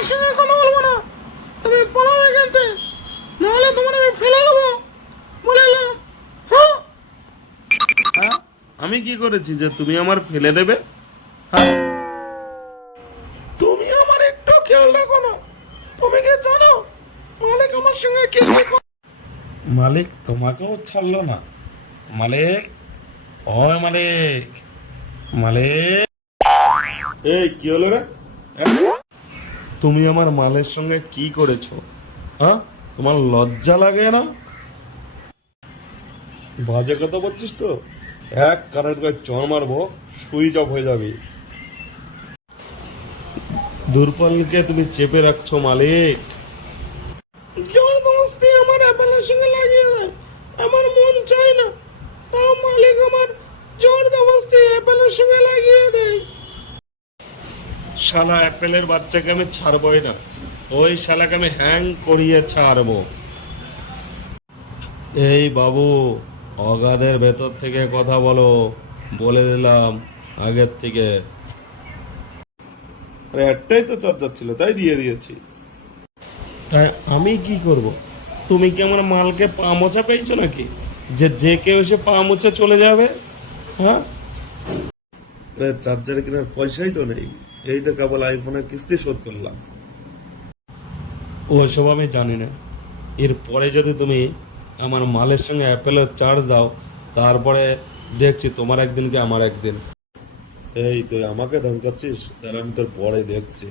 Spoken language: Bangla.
আমার সঙ্গে কথা বলবো না, তুমি পালাও এখান থেকে, নাহলে তোমার আমি ফেলে দেবো বলে এলাম। হ্যাঁ, হ্যাঁ, আমি কি করেছি যে তুমি আমার ফেলে দেবে? হ্যাঁ, তুমি আমার একটু খেয়াল রাখো না। তুমি কি জানো মালিক আমার সঙ্গে কি কি মালিক তোমাকেও ছাড়লো না। মালিক, ও মালিক, মালিক, এই কি হলো রে? তুমি আমার মালের সঙ্গে কি করেছো? হ্যাঁ, তোমার লজ্জা লাগে না? বাজে কথা বলছিস তো, এক কানের করে চড় মারবো, সুইচ অফ হয়ে যাবে। দুর্বলকে তুমি চেপে রাখছো মালিক। জোর দোস্তি আমার অ্যাপেলের সঙ্গে লাগিয়ে দেয়, আমার মন চায় না, তাও মালিক আমার জোর দোস্তি অ্যাপেলের সঙ্গে লাগিয়ে দেয়। শালা অ্যাপেলের বাচ্চাকে আমি ছাড়বই না, ওই শালাকে আমি হ্যাং করিয়ে ছাড়বো। এই বাবু, অগাধের ভেতর থেকে কথা বলো, বলে দিলাম আগের থেকে। আরে একটাই তো চার্জার ছিল, তাই দিয়ে দিয়েছি। তাই আমি কি করব? তুমি কি আমার মালকে পা মোছা পেয়েছো নাকি, যে যে কেউ এসে পা মোছা চলে যাবে? হ্যাঁ, চার্জার কেনার পয়সাই তো নেই, এই তো কেবল আইফোনের কিস্তি শোধ করলাম। ওসব আমি জানি না। এরপরে যদি তুমি আমার মালের সঙ্গে অ্যাপেলের চার্জ দাও, তারপরে দেখছি তোমার একদিন কি আমার একদিন। এই তুই আমাকে ধমকাচ্ছিস, তাহলে আমি তোর পরে দেখছি।